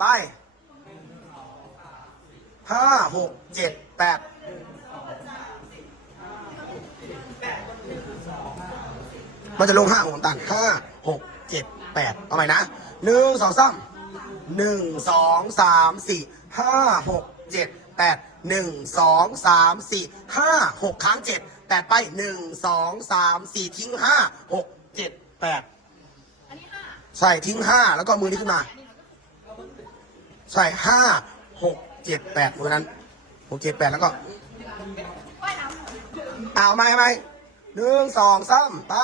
ไปห้าหกเจ็ดแปดมันจะลงห้าหกตันห้าหกเจ็ดแปดเอาใหม่นะหนึ่งสองสามหนึ่งสองสามสี่ห้าหกเจ็ดแปดหนึ่งสองสามสี่ห้าหกค้างเจ็ดแปดไปหนึ่งสองสามสี่ทิ้งห้าหกเจ็ดแปดอันนี้ห้าใช่ทิ้งห้าแล้วก็มือนี้ขึ้นมาอันนี้เราก็ ใช่ห้าหกเจ็ดแปดวันนั้นหกเจ็ดแปดแล้วก็ว่ายน้ำเอาไหมไหมหนึ่งสองสามไป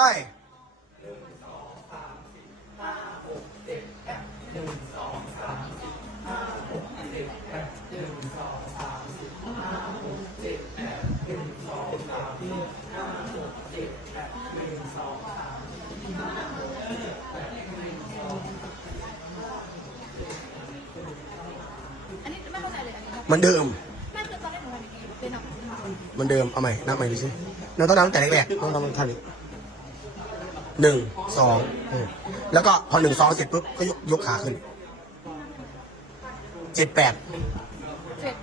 เลยอันนี้เหมือนเดิมไม่คือตอนแรกหนูทำอย่างนี้เป็นนับเหมือนเดิมเอาใหม่นับใหม่ดูสิเราต้องนับตั้งแต่แรกๆต้องนับตั้งแต่นี้หนึ่งสองอืมแล้วก็พอหนึ่งสองเสร็จปุ๊บก็ยกยกขาขึ้นเจ็ดแปดเจ็ด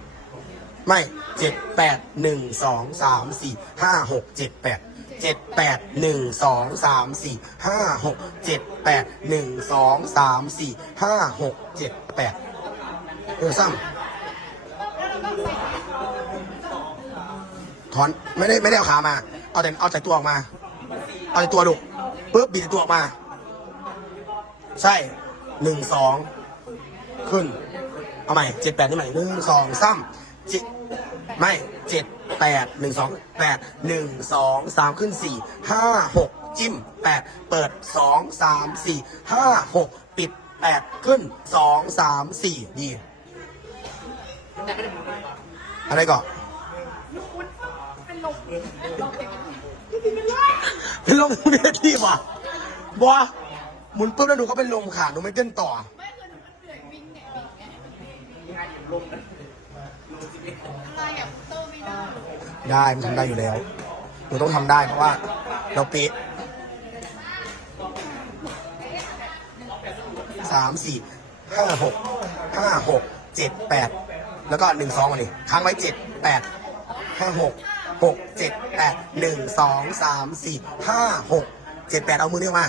ไม่เจ็ดแปดหนึ่งสองสามสี่ห้าหกเจ็ดแปดเจ็ดแปดหนึ่งสองสามสี่ห้าหกเจ็ดแปดหนึ่งสองสามสี่ห้าหกเจ็ดแปดเออซ้แล้วเราก็ใส่ำ ถอนไม่ได้ไม่ได้เอาขามา เอาแต่เอาแต่ตัวออกมา เอาแต่ตัวดุปุ๊บบีบแต่ตัวออกมา ใช่หนึ่งสองขึ้น เอาใหม่เจ็ดแปดนี่ใหม่หนึ่งสองซ้ำเจ็ดไม่เจ็ดแปดหนึ่งสองแปดหนึ่งสองสามขึ้นสี่ห้าหกจิ้มแปดเปิดสองสามสี่ห้าหกปิดแปดขึ้นสองสามสี่ดี อะไรก่อนเป็นลมลมเป็นอย่างนี้เป็นลมเวทีว่ะบอหมุนปุ๊บแล้วหนูก็เป็นลมค่ะหนูไม่เต้นต่อไม่คือหนูมันเหนื่อยวิ่งเนี่ยวิ่งไงอะไรอะเตอร์ไม่ได้ได้มันทำได้อยู่แล้วหนูต้องทำได้เพราะว่า เราเป๊ะสามสี่ห้าหกห้าหกเจ็ดแปด แล้วก็หนึ่งสองมาดิค้างไว้เจ็ดแปดห้าหกหกเจ็ดแปดหนึ่งสองสามสี่ห้าหกเจ็ดแปดเอามือนี้ออกมา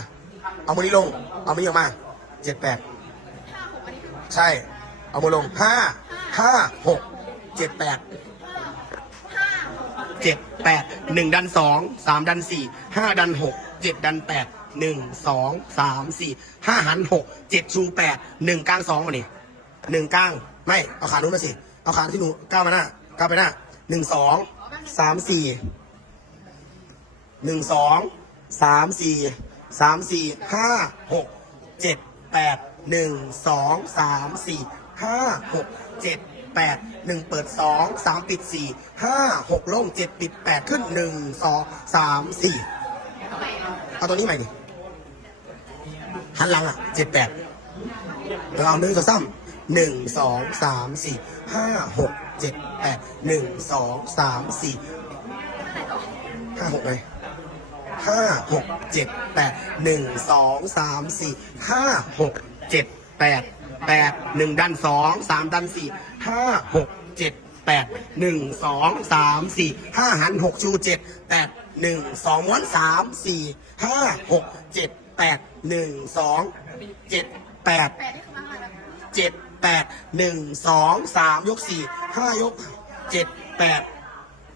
เอามือนี้ลง เอามือนี้ออกมาเจ็ดแปดใช่ เอามือลงห้าห้าหกเจ็ดแปดเจ็ดแปดหนึ่งดันสองสามดันสี่ห้าดันหกเจ็ดดันแปดหนึ่งสองสามสี่ห้าหันหกเจ็ดชูแปดหนึ่งกลางสองมาดิหนึ่งกลาง ไม่เอาขานู้นมาสิ เอาขาที่หนูก้าวมาหน้าก้าวไปหน้าหนึ่งสองสามสี่หนึ่งสองสามสี่สามสี่ห้าหกเจ็ดแปดหนึ่งสองสามสี่ห้าหกเจ็ดแปดหนึ่งเปิดสองสามปิดสี่ห้าหกลงเจ็ดปิดแปดขึ้นหนึ่งสองสามสี่เอาตัวนี้ใหม่ดิหันหลังอะเจ็ดแปดเราเอาหนึ่งสองสาม หนึ่งสองสามสี่ห้าหกเจ็ดแปดหนึ่งสองสามสี่ห้าหกเลยห้าหกเจ็ดแปดหนึ่งสองสามสี่ห้าหกเจ็ดแปดแปดหนึ่งดันสองสามดันสี่ห้าหกเจ็ดแปดหนึ่งสองสามสี่ห้าหันหกชูเจ็ดแปดหนึ่งสองม้วนสามสี่ห้าหกเจ็ดแปดหนึ่งสองเจ็ดแปดเจ็ด แปดหนึ่งสองสามยกสี่ห้ายกเจ็ดแปด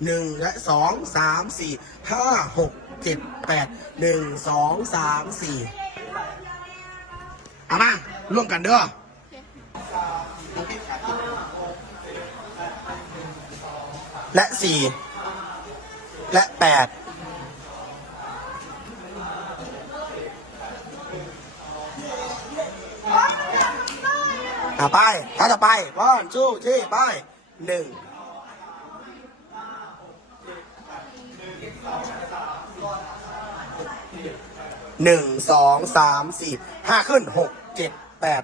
หนึ่งและสองสามสี่ห้าหกเจ็ดแปดหนึ่งสองสามสี่เอามาร่วมกันเด้อและสี่และแปด อะไปท่าต่อไปป้อนสู้ที่ไปหนึ่งหนึ่งสองสามสี่ห้าขึ้นหกเจ็ดแปด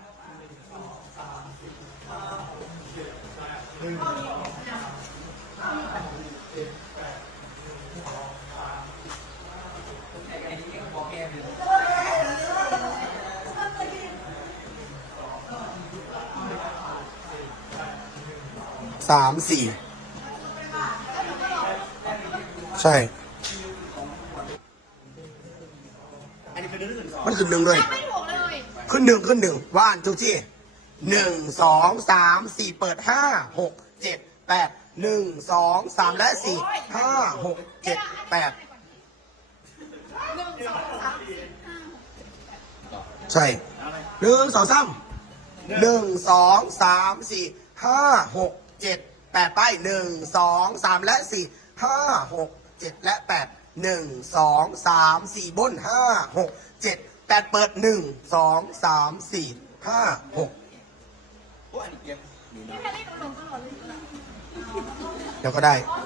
สามสี่ ใช่ มันขึ้นหนึ่งเลย ไม่ถูกเลยขึ้นหนึ่งขึ้นหนึ่งว่านทุกที่หนึ่งสองสามสี่เปิดห้าหกเจ็ดแปดหนึ่งสองสามและสี่ห้าหกเจ็ดแปดหนึ่งสองสามสี่ห้าใช่หนึ่งสองสามหนึ่งสองสามสี่ห้าหก เจ็ดแปดไปหนึ่งสองสามและสี่ห้าหกเจ็ดและแปดหนึ่งสองสามสี่บนห้าหกเจ็ดแปดเปิดหนึ่งสองสามสี่ห้าหกพี่แพรรี่หนูหลงตลอดเลยเดี๋ยวก็ได้ห